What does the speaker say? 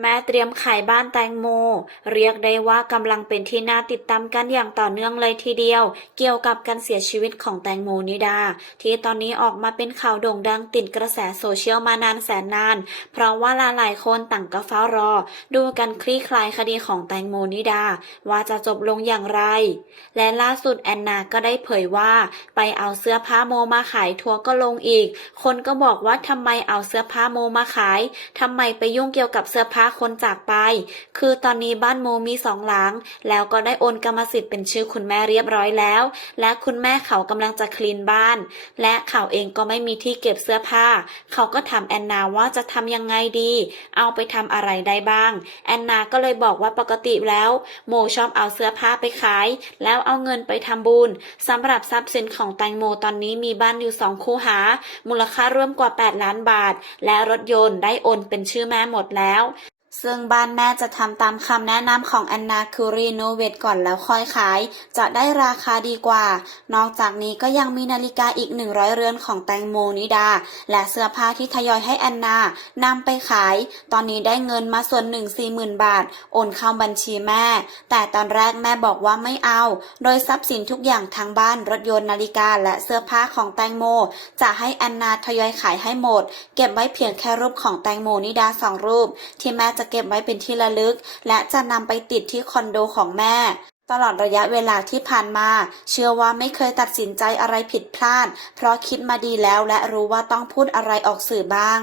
แม่เตรียมขายบ้านแตงโม เรียกได้ว่ากำลังเป็นที่น่าติดตามกันอย่างต่อเนื่องเลยทีเดียว เกี่ยวกับการเสียชีวิตของแตงโมนิดา ที่ตอนนี้ออกมาเป็นข่าวโด่งดังติดกระแสโซเชียลมานานแสนนาน เพราะว่าลหลายคนต่างก็เฝ้ารอ ดูกันคลี่คลายคดีของแตงโมนิดา ว่าจะจบลงอย่างไร และล่าสุดแอนนาก็ได้เผยว่า ไปเอาเสื้อผ้าโมมาขายทัวร์ก็ลงอีก คนก็บอกว่าทำไมเอาเสื้อผ้าโมมาขายทำไมไปยุ่งเกี่ยวกับเสื้อผ้าคนจากไป คือตอนนี้บ้านโมมีสองหลัง แล้วก็ได้โอนกรรมสิทธิ์เป็นชื่อคุณแม่เรียบร้อยแล้ว และคุณแม่เขากำลังจะคลีนบ้าน และเขาเองก็ไม่มีที่เก็บเสื้อผ้า เขาก็ถามแอนนาว่าจะทำยังไงดี เอาไปทำอะไรได้บ้าง แอนนาก็เลยบอกว่าปกติแล้ว โมชอบเอาเสื้อผ้าไปขาย แล้วเอาเงินไปทำบุญสำหรับทรัพย์สินของแตงโมตอนนี้มีบ้านอยู่สองคูหา มูลค่ารวมกว่า 8 ล้านบาท และรถยนต์ได้โอนเป็นชื่อแม่หมดแล้ว ซึ่งบ้านแม่จะทำตามคำแนะนำของแอนนาคือรีโนเวทก่อนแล้วค่อยขาย จะได้ราคาดีกว่า นอกจากนี้ก็ยังมีนาฬิกาอีก 100 เรือนของแตงโมนิดา และเสื้อผ้าที่ทยอยให้แอนนานำไปขาย ตอนนี้ได้เงินมาส่วนหนึ่งสี่หมื่นบาท โอนเข้าบัญชีแม่ แต่ตอนแรกแม่บอกว่าไม่เอา โดยทรัพย์สินทุกอย่างทั้งบ้านรถยนต์นาฬิกาและเสื้อผ้าของแตงโม จะให้แอนนาทยอยขายให้หมด เก็บไว้เพียงแค่รูปของแตงโมนิดาสองรูป ที่แม่จะเก็บไว้เป็นที่ระลึก และจะนำไปติดที่คอนโดของแม่ ตลอดระยะเวลาที่ผ่านมา เชื่อว่าไม่เคยตัดสินใจอะไรผิดพลาด เพราะคิดมาดีแล้วและรู้ว่าต้องพูดอะไรออกสื่อบ้าง